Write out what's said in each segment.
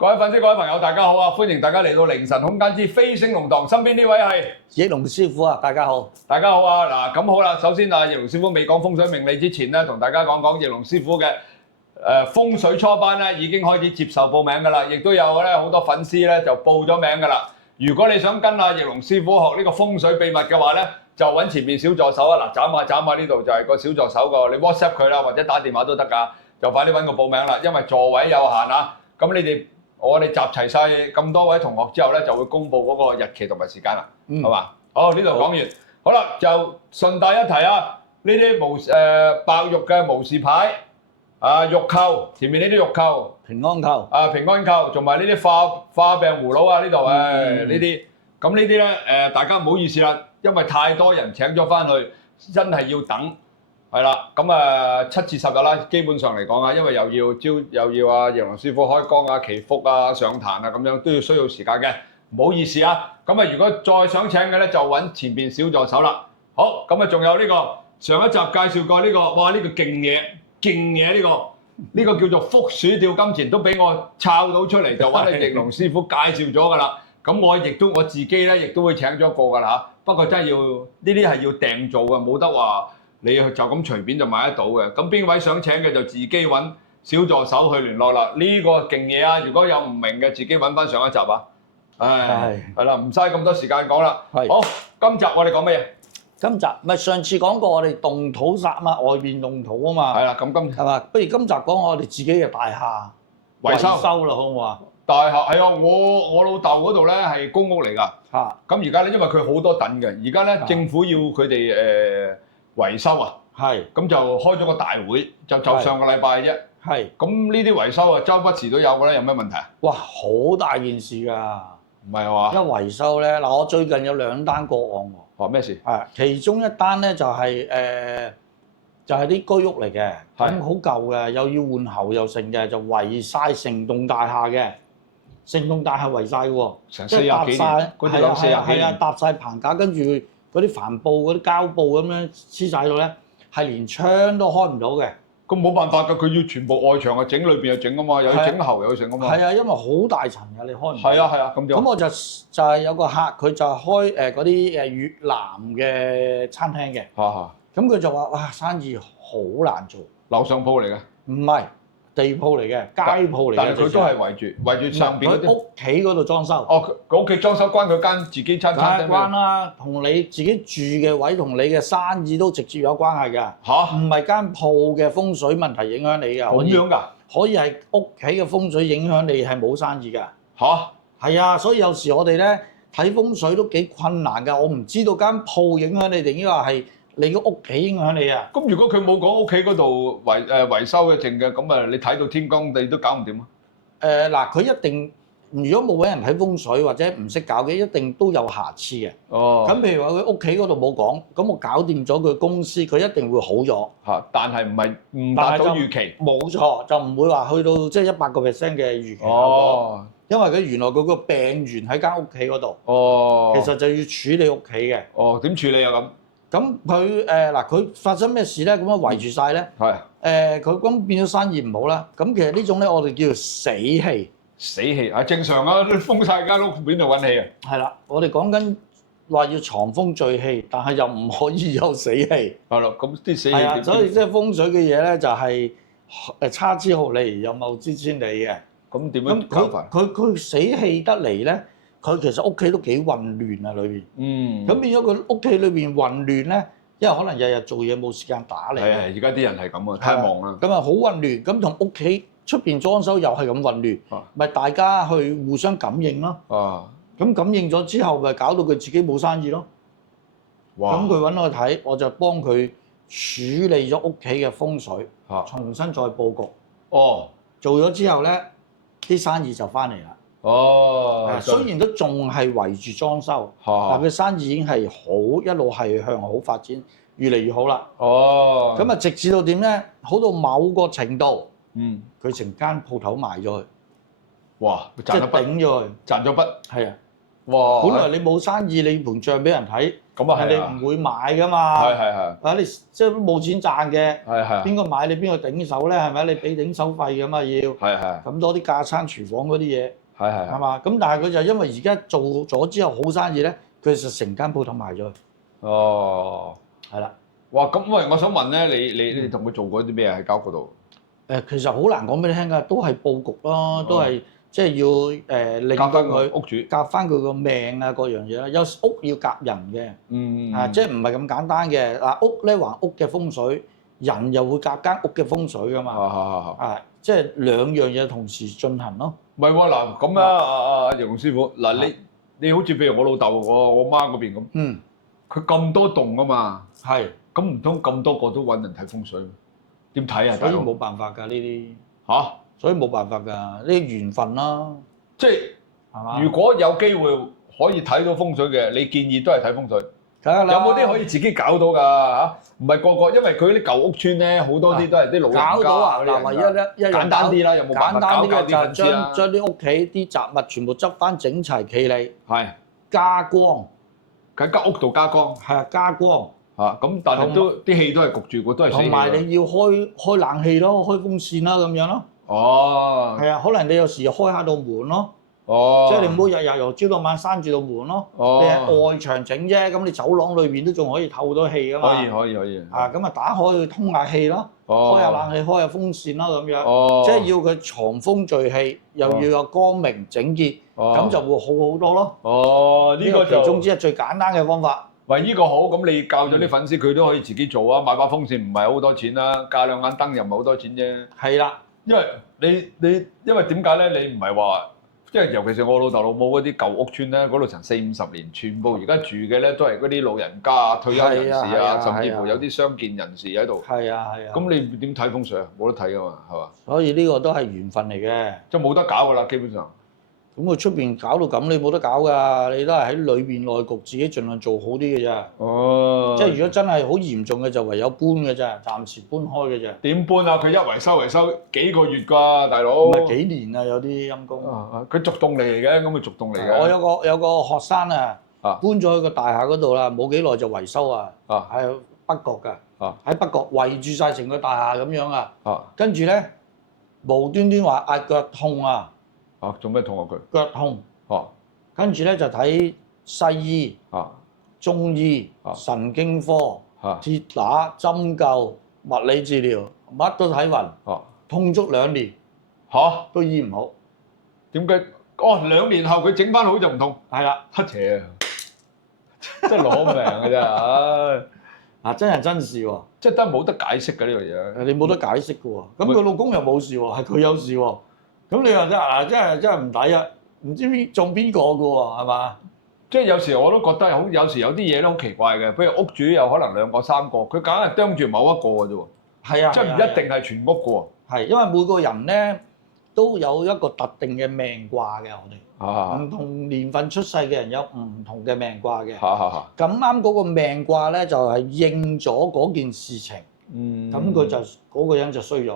各位粉絲、各位朋友，大家好啊！歡迎大家嚟到凌晨空間之飛升龍堂，身邊呢位係翼龍師傅啊！大家好，大家好啊！嗱，咁好啦，首先啊，翼龍師傅未講風水命理之前咧，同大家講講翼龍師傅嘅風水初班咧，已經開始接受報名㗎啦，亦都有咧好多粉絲咧就報咗名㗎啦。如果你想跟阿翼龍師傅學呢個風水秘密嘅話咧，就揾前面小助手啊！嗱，斬下呢度就係個小助手個，你 WhatsApp 佢啦，或者打電話都得㗎，就快啲揾個報名啦，因為座位有限啊！咁我哋集齊晒咁多位同學之後咧，就會公佈嗰個日期同埋時間啦，係嘛？好，呢度講完，好啦，就順帶一提啊，呢啲白玉嘅無事牌啊，玉扣，前面呢啲玉扣，平安扣啊平安扣，同埋呢啲化病葫蘆啊，呢度呢啲，咁呢啲咧大家唔好意思啦，因為太多人請咗翻去，真係要等。係啦，咁7至10日啦，基本上嚟講啊，因為又要阿翼龍師傅開光啊、祈福啊、上壇啊咁樣，都要需要時間嘅，唔好意思啊。咁啊，如果再想請嘅咧，就揾前邊小助手啦。好，咁啊，仲有呢個上一集介紹過呢個，哇呢個勁嘢呢個叫做福鼠吊金錢，都俾我抄到出嚟，就揾阿翼龍師傅介紹咗㗎啦。咁我自己咧，亦都會請咗一個㗎啦嚇。不過真係呢啲係要訂做嘅，冇得話。你就咁隨便就買得到嘅，咁邊位想請嘅就自己揾小助手去聯絡啦。呢個勁嘢啊！如果有唔明嘅，自己揾翻上一集啊。係啦，唔嘥咁多時間講啦。好，今集我哋講乜嘢？今集咪上次講過我哋動土煞啊嘛，外面動土啊嘛。係啦，咁係嘛？不如今集講我哋自己嘅大廈維修啦，好唔好啊？大廈係啊，我老豆嗰度咧係公屋嚟㗎。嚇！咁而家咧，因為佢好多等嘅，而家咧政府要佢哋維修啊，係咁就開咗個大會，就上個禮拜啫。係咁呢啲維修啊，周不時都有嘅咧，有咩問題啊？哇，好大件事㗎，唔係話？一維修咧，嗱，我最近有2單個案喎。話咩事？係其中一單咧就係啲居屋嚟嘅，咁好舊嘅，又要換喉又剩嘅，就圍晒成棟大廈嘅，成棟大廈圍晒嘅喎，成40幾年，嗰啲樓40幾年，係啊，搭晒棚架，跟住嗰啲帆布、嗰啲膠布咁樣黐晒到咧，係連窗都開唔到嘅。咁冇辦法㗎，佢要全部外牆啊整，裏邊又整啊嘛，又要整喉又要整啊嘛。係啊，因為好大層㗎，你開唔到。係啊，咁我就係有個客，佢就開嗰啲越南嘅餐廳嘅。咁佢就話：哇，生意好難做。樓上鋪嚟嘅？唔係。地鋪嚟嘅，街鋪嚟嘅，但係佢都係圍住上邊嗰啲。佢屋企嗰度裝修。哦，佢屋企裝修關佢間自己餐廳咩？關啦，同你自己住嘅位同你嘅生意都直接有關係㗎。嚇！唔係間鋪嘅風水問題影響你㗎。咁樣㗎？可以係屋企嘅風水影響你係冇生意㗎。嚇！係啊，所以有時我哋咧睇風水都幾困難㗎。我唔知道間鋪影響你定抑或係你個屋企影響你啊？咁如果佢冇講屋企嗰度維修嘅淨嘅，咁你睇到天光地都搞唔掂啊？嗱，佢一定如果冇揾人睇風水或者唔識搞嘅，一定都有瑕疵嘅。哦。咁譬如話佢屋企嗰度冇講，咁我搞掂咗佢公司，佢一定會好咗。嚇！但係唔達到預期。冇錯，就唔會話去到即係100%嘅預期效果。哦。因為佢原來佢個病源喺間屋企嗰度。哦。其實就要處理屋企嘅。哦，點處理啊咁？咁佢佢發生咩事咧？咁樣圍住晒咧。係。佢咁變咗生意唔好啦。咁其實呢種咧，我哋叫做死氣。死氣啊，正常啊，封晒間屋邊度揾氣啊？係啦，我哋講緊話要藏風聚氣，但係又唔可以有死氣。係咯，咁啲死氣點？所以即係風水嘅嘢咧，就係差之毫厘，又謬之千里嘅。咁點樣搞法？佢死氣得嚟咧。佢其實屋企都幾混亂啊，裏邊。咁變咗佢屋企裏邊混亂咧，因為可能日日做嘢冇時間打理。係啊，而家啲人係咁啊，太忙啦。咁啊好混亂，咁同屋企出邊裝修又係咁混亂，咪大家去互相感應咯。咁感應咗之後，咪搞到佢自己冇生意咯。哇！咁佢揾我睇，我就幫佢處理咗屋企嘅風水，重新再佈局。哦，做咗之後咧，啲生意就翻嚟啦。哦，雖然都仲係圍住裝修，但佢生意已經係好一路係向好發展，越嚟越好啦。哦，咁啊直至到點咧？好到某個程度，佢成間鋪頭賣咗去。哇！賺咗筆，頂咗佢，賺咗筆。係啊，哇！本來你冇生意，你盤帳俾人睇，咁啊係人哋唔會買噶嘛。係。啊，你即係冇錢賺嘅，係。邊個買你邊個頂手咧？係咪？你俾頂手費噶嘛要。係。咁多啲架撐廚房嗰啲嘢。係。係嘛？咁但係佢就因為而家做咗之後好生意咧，佢就成間鋪頭賣咗。哦。係啦。哇！咁喂，我想問咧，你同佢做過啲咩啊？喺交嗰度？其實好難講俾你聽㗎，都係佈局咯，都係即係要令到佢屋主夾翻佢個命啊，各樣嘢啦。有屋要夾人嘅，即係唔係咁簡單嘅。嗱，屋咧還屋嘅風水，人又會夾間屋嘅風水㗎嘛。即係兩樣嘢同時進行咯。唔係喎，嗱咁啊，阿楊師傅，嗱你好似譬如我老豆我媽嗰邊咁，佢咁多棟啊嘛，咁唔通咁多個都揾人睇風水？點睇啊？所以冇辦法㗎呢啲嚇，所以冇辦法㗎，呢啲緣分啦。即係如果有機會可以睇到風水嘅，你建議都係睇風水。有冇啲可以自己搞到㗎嚇？唔係個個，因為佢啲舊屋村咧，好多啲都係啲老人家。搞到啊！嗱，唯一簡單啲啦，有冇辦法搞啲就將啲屋企啲雜物全部執翻整齊企理，加光，喺間屋度加光。係啊，加光。咁但係都啲氣都係焗住，都係死氣。同埋你要開冷氣咯，開風扇啦咁樣咯。哦。係啊，可能你有時開下道門咯。哦。即係你唔好日日由朝到晚閂住道門咯。哦。你喺外牆整啫，咁你走廊裏邊都仲可以透到氣㗎嘛。可以。咁啊打開去通下氣咯。哦。開下冷氣，開下風扇啦咁樣。哦。即係要佢藏風聚氣，又要有光明整潔，咁就會好好多咯。哦。呢個其中之一最簡單嘅方法。喂，呢個好，咁你教咗啲粉絲，佢都可以自己做啊！買把風扇唔係好多錢啦，架兩眼燈又唔係好多錢啫。係啦，因為因為點解咧？你唔係話，即係尤其是我老豆老母嗰啲舊屋村咧，嗰度成40-50年，全部而家住嘅咧都係嗰啲老人家啊、退休人士啊，甚至乎有啲傷健人士喺度。係啊。咁你點睇風水啊？冇得睇噶嘛，係嘛？所以呢個都係緣分嚟嘅，即係冇得搞噶啦，基本上。咁佢出邊搞到咁，你冇得搞㗎，你都係喺裏邊內局自己盡量做好啲嘅啫。哦。即係如果真係好嚴重嘅，就唯有搬嘅啫，暫時搬開嘅啫。點搬啊？佢一維修幾個月㗎，大佬。唔係幾年啊？有啲陰公。佢逐棟嚟嘅，咁佢逐棟嚟嘅。我有個學生啊，搬咗去個大廈嗰度啦，冇幾耐就維修啊。喺北角㗎。喺北角圍住晒成個大廈咁樣啊。跟住咧，無端端話腳痛啊！做咩痛啊佢？腳痛。跟住咧就睇西醫、中醫、神經科、鐵打、針灸、物理治療，乜都睇勻。痛足2年。都醫唔好。點解？2年後佢整翻好就唔痛。係啦。黑邪啊！真係攞命嘅啫，真係真事喎。即係都冇得解釋㗎呢樣嘢。你冇得解釋㗎喎。咁佢老公又冇事喎，係佢有事喎。咁你話真係唔抵啊！唔知中邊個㗎喎，係嘛？即係有時我都覺得好，有時有啲嘢都好奇怪嘅。譬如屋主有可能2個3個，佢梗係啄住某一個嘅啫喎。係啊，即係唔一定係全屋嘅喎。係，因為每個人咧都有一個特定嘅命卦嘅，我哋唔同年份出世嘅人有唔同嘅命卦嘅。咁啱嗰個命卦咧就係應咗嗰件事情。咁佢就嗰個人就衰咗。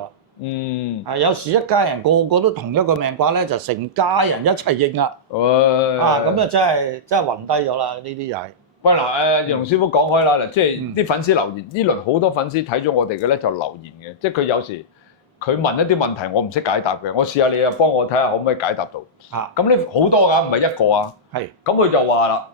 有時一家人個個都同一個命卦咧，就成家人一齊應啦。咁啊真係暈低咗啦！呢啲又係。喂嗱，楊師傅講開啦，嗱，即係啲粉絲留言，呢輪好多粉絲睇咗我哋嘅咧就留言嘅，即係佢有時佢問一啲問題，我唔識解答嘅，我試下你啊幫我睇下可唔可以解答到。咁呢好多㗎，唔係一個啊。係。咁佢就話啦，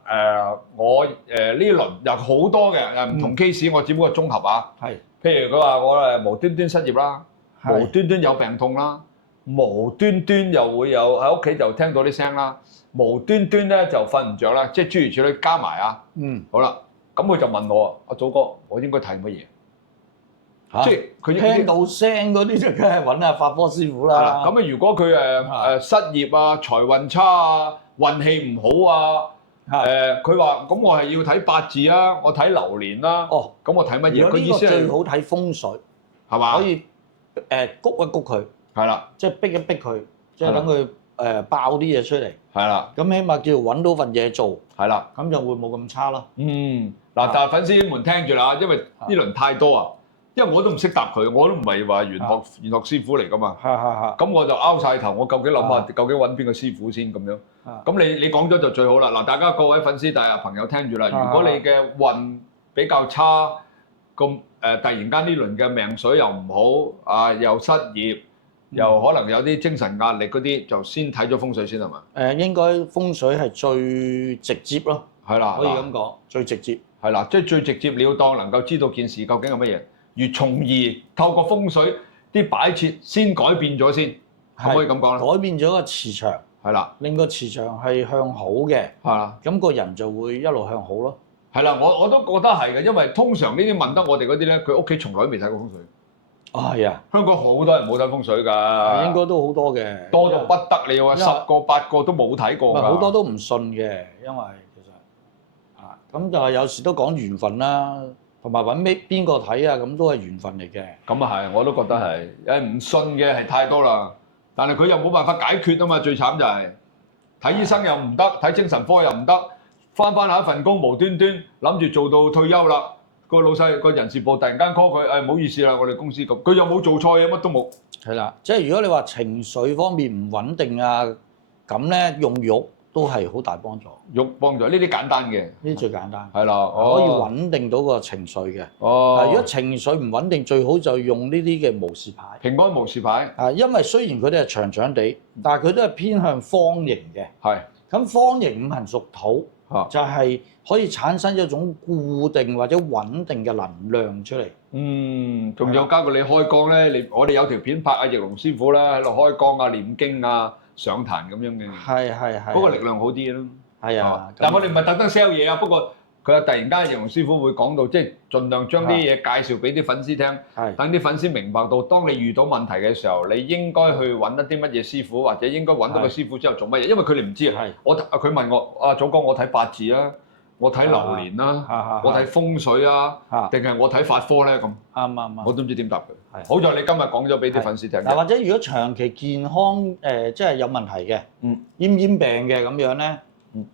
我呢輪有好多嘅唔同 case，我只不過綜合啊。係。譬如佢話我無端端失業啦。無端端有病痛啦，無端端又會有喺屋企就聽到啲聲啦，無端端咧就瞓唔着啦，即係諸如此類加埋啊。好啦，咁佢就問我阿祖哥，我應該睇乜嘢？即係佢聽到聲嗰啲就梗係揾阿法科師傅啦。咁啊，如果佢失業啊、財運差啊、運氣唔好啊，佢話咁我係要睇八字啊，我睇流年啦。哦，咁我睇乜嘢？佢意思係最好睇風水，係嘛？可以。谷一谷佢，係啦，即係逼一逼佢，即係等佢爆啲嘢出嚟，係啦，咁起碼叫揾到份嘢做，係啦，咁就會冇咁差咯。嗱，但係粉絲們聽住啦，因為呢輪太多啊，因為我都唔識答佢，我都唔係話玄學師傅嚟噶嘛。咁我就拗晒頭，我究竟諗下，究竟揾邊個師傅先咁樣？咁你講咗就最好啦。嗱，大家各位粉絲、大朋友聽住啦。如果你嘅運比較差，咁突然間呢輪嘅命水又唔好，啊又失業，又可能有啲精神壓力嗰啲，就先睇咗風水先係嘛？應該風水係最直接咯。係啦，可以咁講，最直接。係啦，即係最直接了當，能夠知道件事究竟係乜嘢，而從而透過風水啲擺設先改變咗先，可唔可以咁講咧？改變咗個磁場，係啦，令個磁場係向好嘅，係啦，咁個人就會一路向好咯。係啦，我都覺得係嘅，因為通常呢啲問得我哋嗰啲咧，佢屋企從來都未睇過風水。係啊，香港好多人冇睇風水㗎，應該都好多嘅，多到不得了啊！10個8個都冇睇過㗎。好多都唔信嘅，因為其實咁就係有時都講緣分啦，同埋揾邊個睇啊，咁都係緣分嚟嘅。咁啊係，我都覺得係，唔信嘅係太多啦。但係佢又冇辦法解決啊嘛，最慘就係睇醫生又唔得，睇精神科又唔得，翻下一份工無端端諗住做到退休啦。個老細個人事部突然間 call 佢，唔好意思啦，我哋公司咁，佢又冇做錯嘢，乜都冇。係啦，即係如果你話情緒方面唔穩定啊，咁咧用玉都係好大幫助。玉幫助呢啲簡單嘅，呢啲最簡單。係啦，可以穩定到個情緒嘅。但如果情緒唔穩定，最好就用呢啲嘅巫士牌。平安巫士牌。因為雖然佢哋係長長地，但係佢都係偏向方形嘅。係。咁方形五行屬土。就係可以產生一種固定或者穩定嘅能量出嚟。仲有加過你開光咧，我哋有條片拍阿易龍師傅啦，喺度開光啊、念經啊、上壇咁樣嘅。係。嗰個力量好啲咯。係啊。但係我哋唔係特登 sell 嘢啊，不過佢突然間易龍師傅會講到，即係盡量將啲嘢介紹俾啲粉絲聽，等啲粉絲明白到，當你遇到問題嘅時候，你應該去揾一啲乜嘢師傅，或者應該揾到個師傅之後做乜嘢，因為佢哋唔知啊。佢問我祖哥，我睇八字啊，我睇流年啦，我睇風水啊，定係我睇法科咧咁？啱。我都唔知點答佢。好在你今日講咗俾啲粉絲聽。嗱，或者如果長期健康即係有問題嘅，病嘅咁樣咧。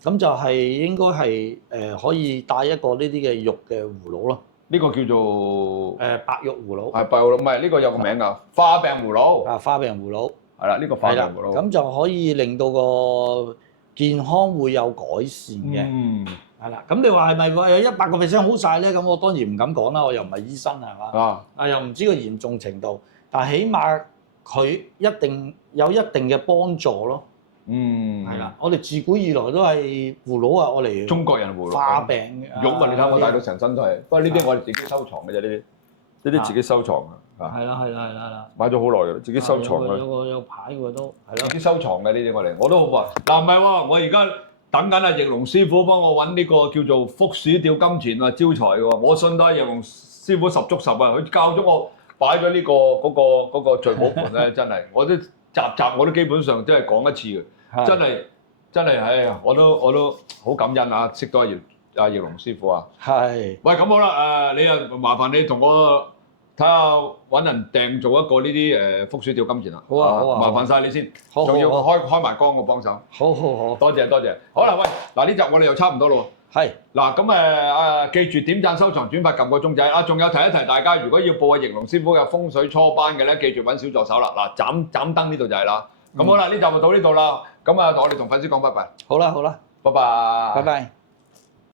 咁就係應該係可以帶一個呢啲嘅玉嘅葫蘆咯。呢個叫做白玉葫蘆。係白玉葫蘆，唔係呢個有個名㗎，花病葫蘆。花病葫蘆。係啦，呢個花病葫蘆。咁就可以令到個健康會有改善嘅。係啦，咁你話係咪話有100%好晒咧？咁我當然唔敢講啦，我又唔係醫生係嘛。又唔知個嚴重程度，但係起碼佢一定有一定嘅幫助咯。係啦，我哋自古以來都係葫蘆啊，我哋中國人葫蘆化病嘅。玉啊，你睇我帶到成身都係，不過呢啲我哋自己收藏嘅啫，呢啲自己收藏啊。係啦。買咗好耐嘅，自己收藏嘅。有牌嘅都係咯。自己收藏嘅呢啲我都好話。嗱唔係喎，我而家等緊阿易龍師傅幫我揾呢個叫做福鼠吊金錢啊招財喎。我信得易龍師傅10足10啊，佢教咗我擺咗呢個嗰個聚寶盆咧，真係我都集我都基本上都係講一次嘅。真係，哎呀！我都好感恩啊，識到阿易龍師傅啊。係。喂，咁好啦，你啊麻煩你同我睇下揾人訂做一個呢啲福鼠吊金錢啦。好啊。麻煩晒你先。好。仲要開埋光我幫手。好。多謝。好啦，喂，嗱呢集我哋又差唔多咯。係。嗱咁記住點讚、收藏、轉發、撳個鐘仔啊！仲有提一提大家，如果要報阿易龍師傅嘅風水初班嘅咧，記住揾小助手啦。嗱，斬燈呢度就係啦。咁好啦，呢集就到呢度啦。咁我哋同粉絲講拜拜。好啦，拜拜。拜拜。